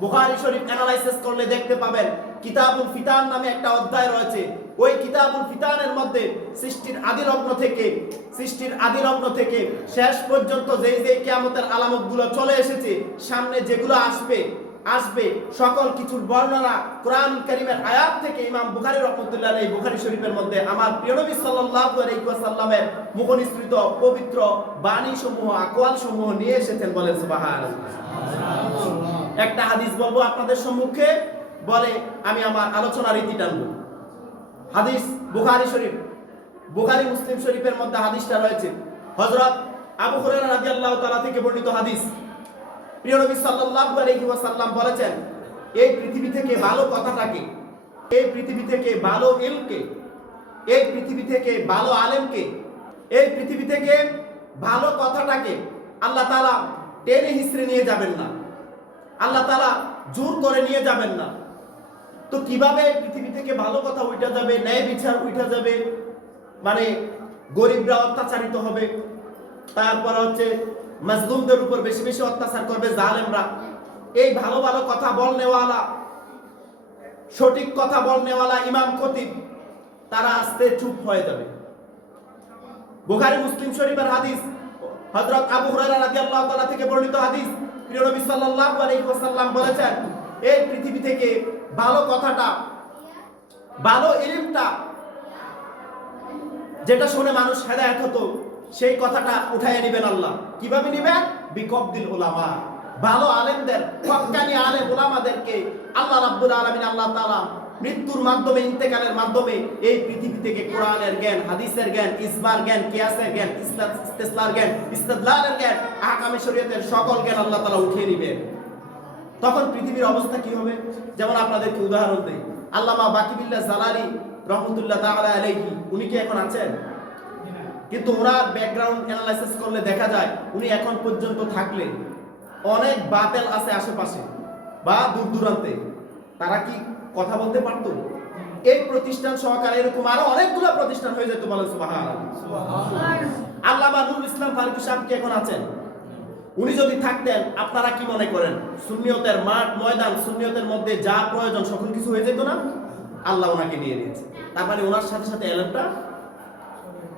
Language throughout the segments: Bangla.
বুখারী শরীফ অ্যানালাইসিস করলে দেখতে পাবেন, কিতাবুল ফিতান নামে একটা অধ্যায় রয়েছে। ওই কিতাবুল ফিতানের মধ্যে সৃষ্টির আদিলগ্ন থেকে, সৃষ্টির আদিলগ্ন থেকে শেষ পর্যন্ত যেই যেই কিয়ামতের আলামতগুলো চলে এসেছে, সামনে যেগুলো আসবে আসবে, সকল কিছুর বর্ণনা কোরআন করিমের আয়াত থেকে ইমাম বুখারী রহমতুল্লাহ এই বুখারি শরীফের মধ্যে আমার প্রিয় নবী সাল্লাল্লাহু আলাইহি ওয়াসাল্লামের মুখনিসৃত পবিত্র বাণী সমূহ আকওয়াল সমূহ নিয়ে এসেছেন বলেন সুবহানাল্লাহ। একটা হাদিস বলব আপনাদের সম্মুখে। বলে, আমি আমার আলোচনার রীতি টানবো। হাদিস বুখারি শরীফ। বুখারি মুসলিম শরীফের মধ্যে হাদিসটা রয়েছে। হযরত আবু হুরায়রা রাদিয়াল্লাহু তাআলা থেকে বর্ণিত হাদিস। প্রিয় নবী সাল্লাল্লাহু আলাইহি ওয়াসাল্লাম বলেছেন, এই পৃথিবী থেকে ভালো কথাটাকে, এই পৃথিবী থেকে ভালো ইলমকে, এই পৃথিবী থেকে ভালো আলেমকে, এই পৃথিবী থেকে ভালো কথাটাকে আল্লাহ তাআলা টেনে হিসড়ে নিয়ে যাবেন না। আল্লাহ তালা জোর করে নিয়ে যাবেন না। তো কীভাবে পৃথিবী থেকে ভালো কথা উঠা যাবে, ন্যায় বিচার উঠা যাবে? মানে গরিবরা অত্যাচারিত হবে। তারপর হচ্ছে মাজলুমদের উপর বেশি বেশি অত্যাচার করবে জালেমরা। এই ভালো ভালো কথা বলনেওয়ালা, সঠিক কথা বলনেওয়ালা ইমাম খতিব, তারা আস্তে চুপ হয়ে যাবে। বুখারী, মুসলিম শরীফের হাদিস, হযরত আবু হুরায়রা থেকে বর্ণিত হাদিস প্রিয় নবী সাল্লাল্লাহু আলাইহি ওয়াসাল্লাম বলেছেন, এই পৃথিবী থেকে ভালো কথাটা, ভালো ইলমটা, যেটা শুনে মানুষ হেদায়েত হতো, সেই কথাটা উঠাইয়া নেবেন আল্লাহ। কীভাবে নেবেন? বিকবদিল ওলামা ভালো আলেমদের হক্কানি আলেম ওলামাদেরকে আল্লাহ রাব্বুল আলামিন আল্লাহ তাআলা মৃত্যুর মাধ্যমে, ইন্তেকালের মাধ্যমে এই পৃথিবী থেকে কোরআনের জ্ঞান, হাদিসের জ্ঞান, ইসবার জ্ঞান, কিয়াসের জ্ঞান ইস্তেসলার জ্ঞান, ইস্তেদলালের জ্ঞান, আহকামে শরীয়তের সকল জ্ঞান আল্লাহ তালা উঠিয়ে নেবেন তখন পৃথিবীর অবস্থা কি হবে? যেমন আপনাদেরকে উদাহরণ দেই। আল্লামা বাকিবিল্লাহ জালালি রহমতুল্লাহ তাআলা আলাইহি, উনি কি এখন আছেন? কিন্তু ওনার ব্যাকগ্রাউন্ড অ্যানালাইসিস করলে দেখা যায়, উনি এখন পর্যন্ত থাকলে অনেক বাতেল আছে আশেপাশে, বা দূর দূরান্তে। তারা কি কথা বলতে পারতো। এই প্রতিষ্ঠান সহকারে এরকম আরও অনেকগুলো প্রতিষ্ঠান হয়ে যেত বলেন আল্লামা নুরুল ইসলাম ফারুকী সাহেব কি এখন আছেন। উনি যদি থাকতেন আপনারা কি মনে করেন সুন্নিয়তের মাঠ ময়দান সুন্নিয়তের মধ্যে যা প্রয়োজন সকল কিছু হয়ে যেত না? আল্লাহ ওনাকে নিয়ে নিয়েছে তার মানে ওনার সাথে সাথে এলেমটা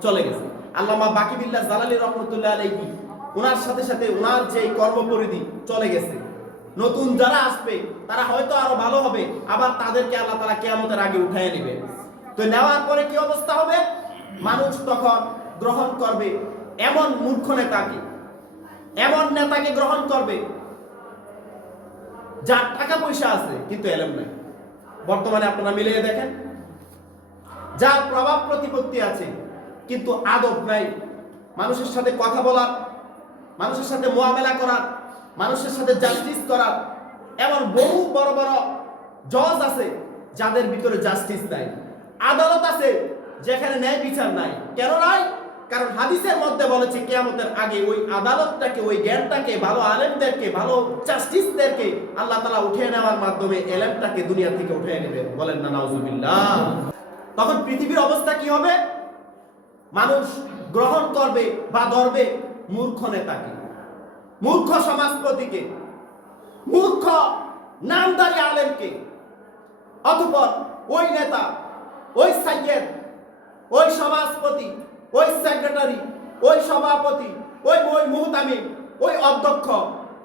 চলে গেছে। আল্লামা বাকিবিল্লাহ জালালি রহমতুল্লাহ আলাইহি ওনার সাথে সাথে ওনার যে কর্মপরিধি চলে গেছে। নতুন যারা আসবে, তারা হয়তো আরও ভালো হবে, আবার তাদেরকে আল্লাহ তালা কেয়ামতের আগে উঠায় নেবে তো নেওয়ার পরে কি অবস্থা হবে? মানুষ তখন গ্রহণ করবে এমন মূর্খ নেতাকে, এমন নেতাকে গ্রহণ করবে, যার টাকা পয়সা আছে, কিন্তু এলেম নাই। বর্তমানে আপনারা মিলিয়ে দেখেন, যার প্রভাব প্রতিপত্তি আছে, কিন্তু আদব নাই। মানুষের সাথে কথা বলার, মানুষের সাথে মোয়ামেলা করার মানুষের সাথে জাস্টিস করার এমন বহু বড় বড় জজ আছে, যাদের ভিতরে জাস্টিস নাই। আদালত আছে, যেখানে ন্যায় বিচার নাই। কেন নাই? কারণ হাদিসের মধ্যে বলেছে, কেয়ামতের আগে ওই আদালতটাকে, ওই জ্ঞানটাকে, ভালো আলেমদেরকে, ভালো জাস্টিসদেরকে আল্লাহ তালা উঠিয়ে নেওয়ার মাধ্যমে এলেমটাকে দুনিয়া থেকে উঠিয়ে নেবেন। বলেন না, নাউজুবিল্লাহ। তখন পৃথিবীর অবস্থা কি হবে? মানুষ গ্রহণ করবে বা ধরবে মূর্খ নেতাকে। মূর্খ সমাজপতিকে, মূর্খ নামদারি আলেমকে, অতঃপর ওই নেতা, ওই সাইয়েদ, ওই সমাজপতি, ওই সেক্রেটারি, ওই সভাপতি, ওই ওই মুহতামিম ওই অধ্যক্ষ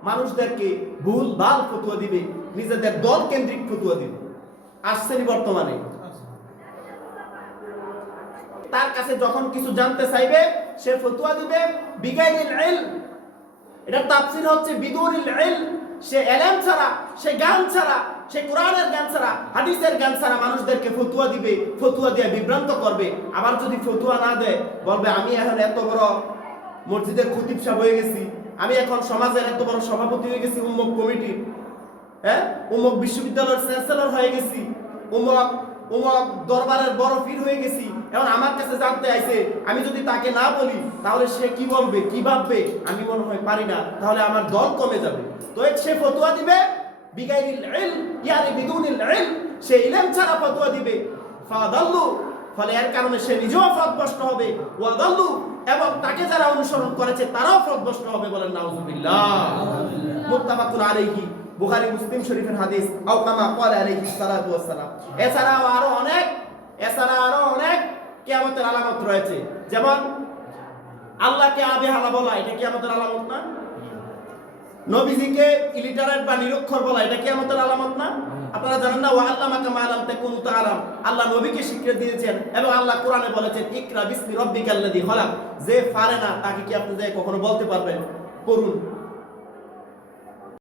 মানুষদেরকে ভুল ভালো ফতুয়া দিবে, নিজেদের দল কেন্দ্রিক ফতুয়া দিবে। আসছেনি বর্তমানে? তার কাছে যখন কিছু জানতে চাইবে, সে ফতুয়া দিবে বিগাইনিল ইলম এটা তাফসীর হচ্ছে বিদুরিল ইলম। সে এলেম ছাড়া, সে জ্ঞান ছাড়া, সে কোরআনের জ্ঞান ছাড়া, হাদিসের জ্ঞান ছাড়া মানুষদেরকে ফতুয়া দিবে, ফতুয়া দিয়ে বিভ্রান্ত করবে। আবার যদি ফতুয়া না দেয়, বলবে, আমি এখন এত বড় মসজিদের খতিব সাহেব হয়ে গেছি। আমি এখন সমাজের এত বড় সভাপতি হয়ে গেছি, উম্মক কমিটির হ্যাঁ? উমক বিশ্ববিদ্যালয়ের চ্যান্সেলর হয়ে গেছি। উমক উমক দরবারের বড় পীর হয়ে গেছি। এখন আমার কাছে জানতে আইছে আমি যদি তাকে না বলি তাহলে সে কি বলবে কি ভাববে? আমি মনে হয় পারি না তাহলে আমার দল কমে যাবে। তো সে ফতোয়া দিবে বিগাইরিল ইলম ইয়ানি বিদুনিল ইলম সে ইলম ছাড়া ফতোয়া দিবে। ফাদাল্লু ফলে এর কারণে সে নিজেও ফদভ্রষ্ট হবে। ওয়াদাল্লু এবং তাকে যারা অনুসরণ করেছে তারাও ফদভ্রষ্ট হবে বলেন নাউজুবিল্লাহ। মুত্তাফাকুন আলাইহি বুখারী মুসলিম শরীফের হাদিস আও কামা ক্বালা আলাইহিস সালাতু ওয়াস সালাম। এছাড়াও আরও অনেক এছাড়া আরও অনেক কিয়ামতের আলামত রয়েছে। যেমন, আল্লাহকে আবে হালা বলা, এটা কিয়ামতের আলামত না? নবীজিকে ইলিটারেট বা নিরক্ষর বলা, এটা কি আমাদের আলামত না? আপনারা জানেন না, ওয়া আল্লামাকা মা লাম তাকুনু তাআলাম। আল্লাহ নবীকে স্বীকৃতি দিয়েছেন এবং আল্লাহ কোরআনে বলেছেন, ইকরা বিসমি রাব্বিকাল্লাযী খলাক। যে পারে না, তাকে কি আপনি যে কখনো বলতে পারবেন? পড়ুন।